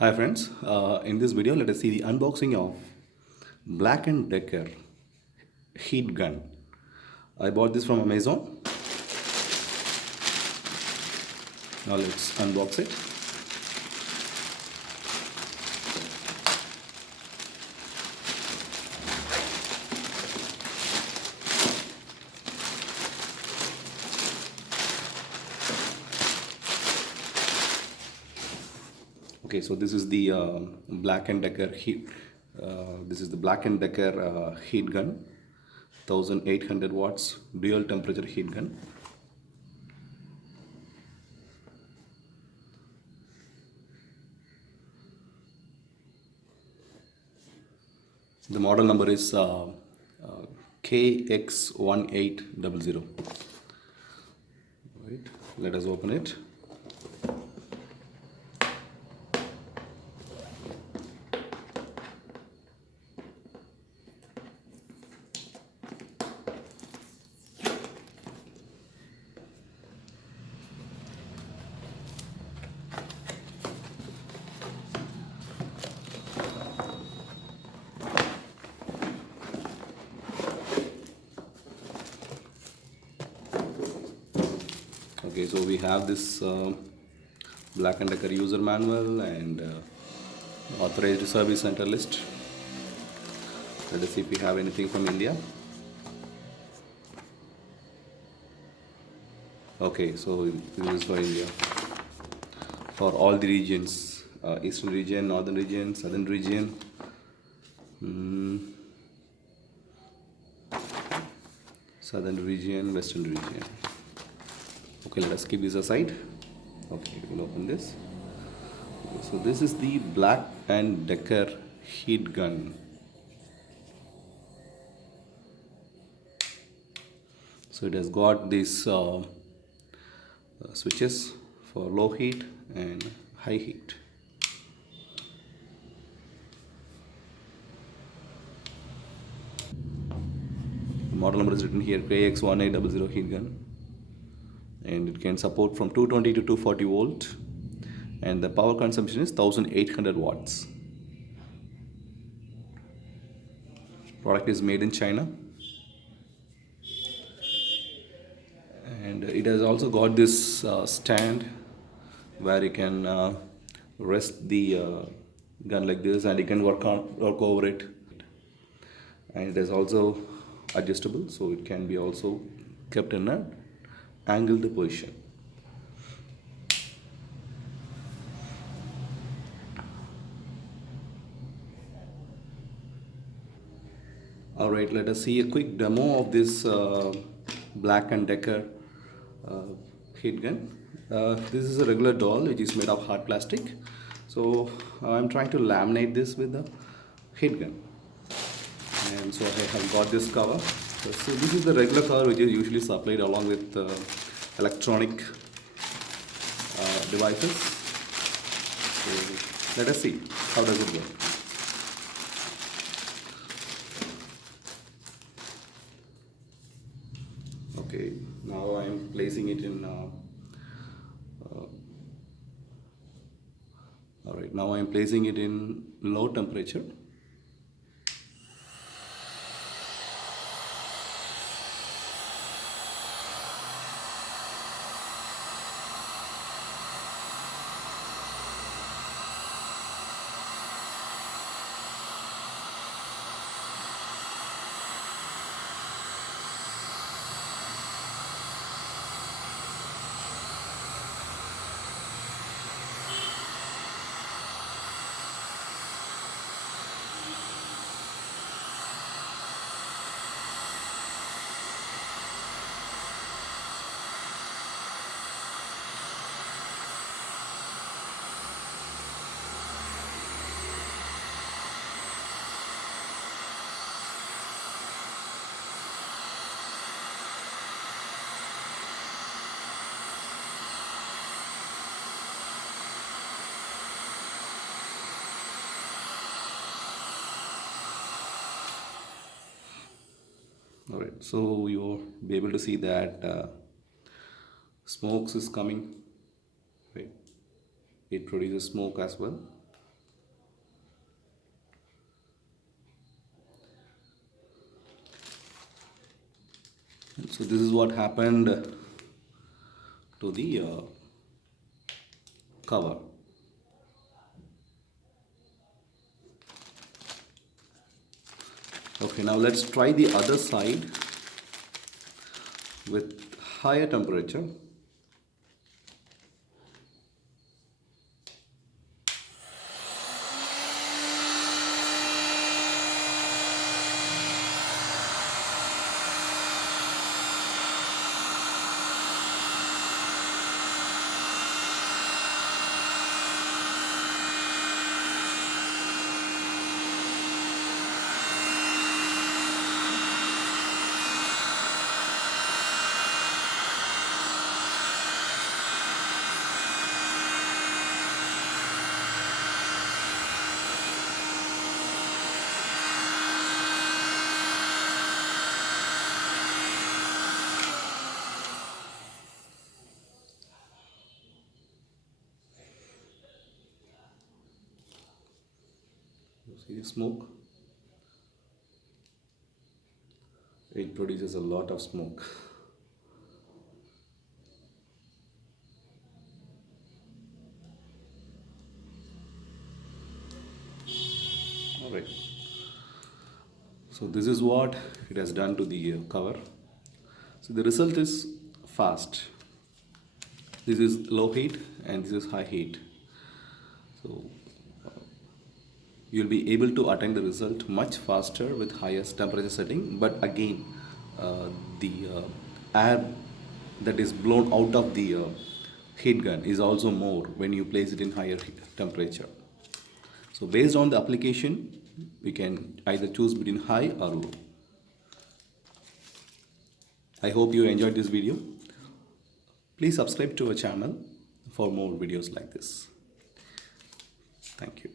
Hi friends, in this video let us see the unboxing of Black & Decker heat gun. I bought this from Amazon. Now let's unbox it. Okay, so this is the Black & Decker heat. This is the Black & Decker heat gun, 1800 watts dual temperature heat gun. The model number is KX1800. Right, let us open it. Okay, so we have this Black & Decker user manual and authorized service center list. Let us see if we have anything from India. Okay, so this is for India, for all the regions, eastern region, northern region, southern region, southern region, western region. Okay, let us keep this aside. Okay, we will open this. Okay, so this is the Black & Decker heat gun. So it has got these switches for low heat and high heat. The model number is written here, KX1800 heat gun, and it can support from 220 to 240 volt, and the power consumption is 1800 watts. Product is made in China, and it has also got this stand where you can rest the gun like this, and you can work over it. And it is also adjustable, so it can be also kept in an angled position. All right, let us see a quick demo of this Black & Decker heat gun. This is a regular doll which is made of hard plastic. So I'm trying to laminate this with the heat gun. And so I have got this cover. So this is the regular cover which is usually supplied along with electronic devices. So let us see how does it work. Okay, now I am placing it in. All right, now I am placing it in low temperature. All right, so you'll be able to see that smokes is coming, right? It produces smoke as well. So this is what happened to the cover. Okay, now let's try the other side with higher temperature. You see the smoke? It produces a lot of smoke. Alright. So this is what it has done to the cover. So the result is fast. This is low heat and this is high heat. So you'll be able to attain the result much faster with highest temperature setting, but again the air that is blown out of the heat gun is also more when you place it in higher temperature. So based on the application, we can either choose between high or low. I hope you enjoyed this video. Please subscribe to our channel for more videos like this. Thank you.